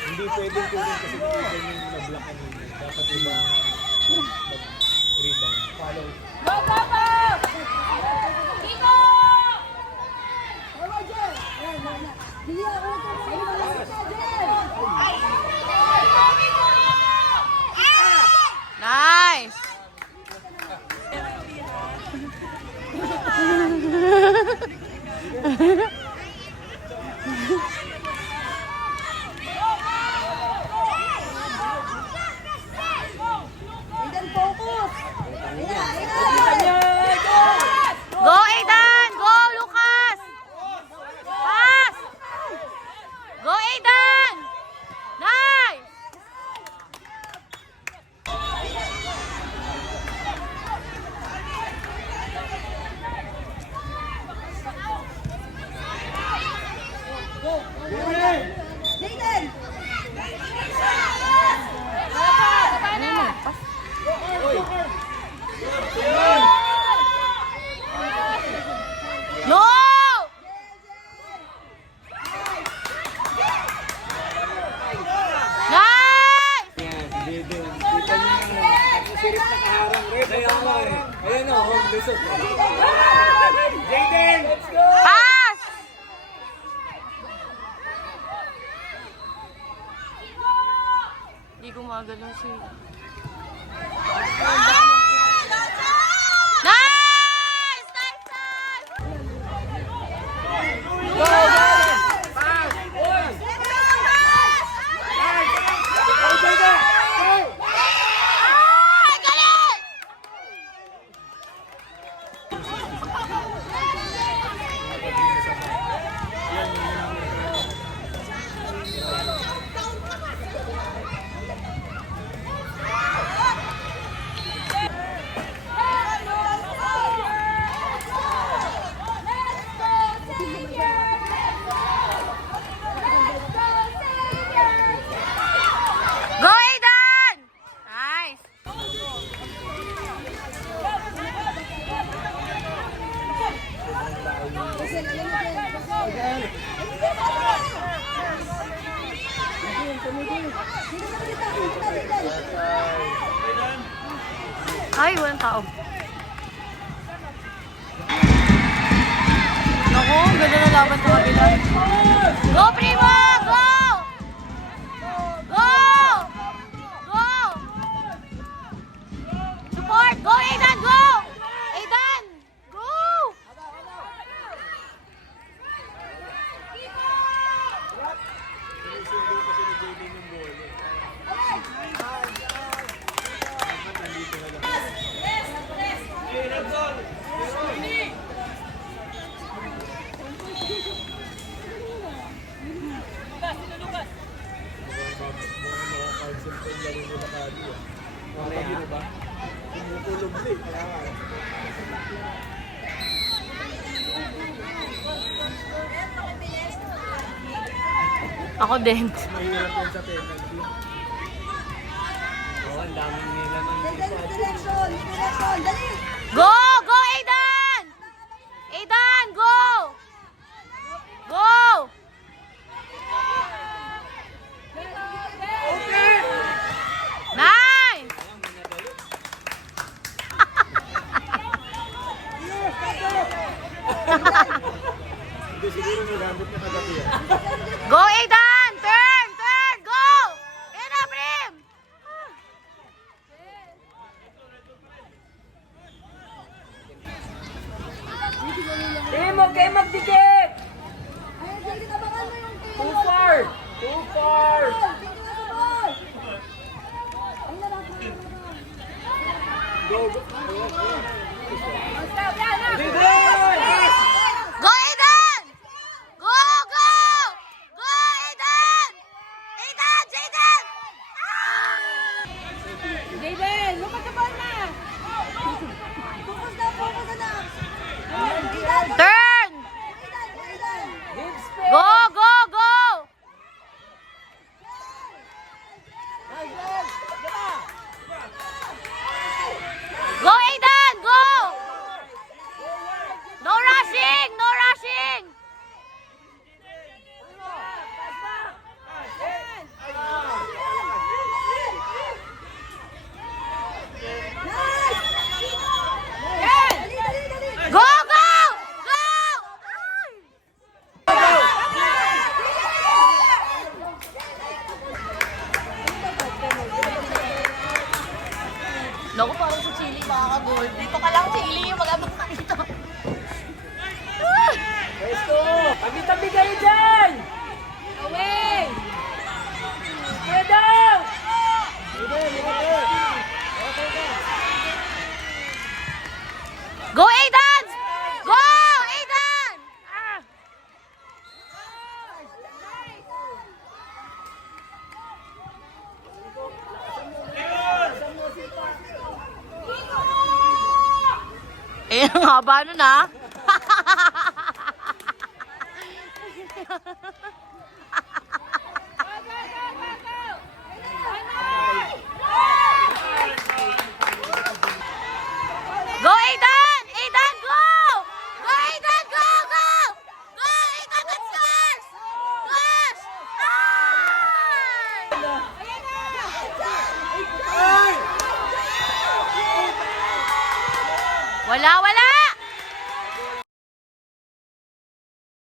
Hindi pwedeng kunin kasi Aidan yung na-block kanina. Dapat iba mag-rebound. Follow. Go, go, go! Kiko! Nice! Go, Aidan! Go, Lucas! Pass! Go, Aidan! Nice! No! Nice! Kita niyo yung sirip na kaharang. Kaya nga eh. Ayan o, home lusot. Jaden! Let's go! Pass! Hindi gumagalaw siya. Nice! Nice! Ay, galing! Go, Aidan! Nice! Ay, walang tao. Naku, ganda na laban sa kabila. Go, Primo! Go! Go! Go! Support! Go, Aidan! Go! Aidan! Go! Sinusundo kasi ni Jaden yung ball eh. Nandito na lang. Ako din. Mahirap yan sa penalty. Oo, ang daming nila ng Go! Go, Aidan! Aidan, go! Go! Nice! Hindi, siguro nagamit na kagabi yan. Go, Aidan! Turn! Turn! Go! Ayan na, Prim! Huwag kayo magdikit! Too far! Too far! Go, go. Go, Aidan! Go! Go! Go, Aidan! Aidan! Jaden! Jaden, look at the ball na! Turn! Give space! Go! Go! Go! Go, Aidan! Go! habol. Dito ka lang, Chili, mag-abot ka dito. Pwesto! Tabi-tabi kayo dyan! Away! Kaya daw! Go, Aidan! Go, Aidan! Ah. Eh, ang haba nun ah. Go, Aidan! Aidan, go! Go, Aidan, go, go! Go, Aidan, let's smash! Smash! Ay! Wala, wala!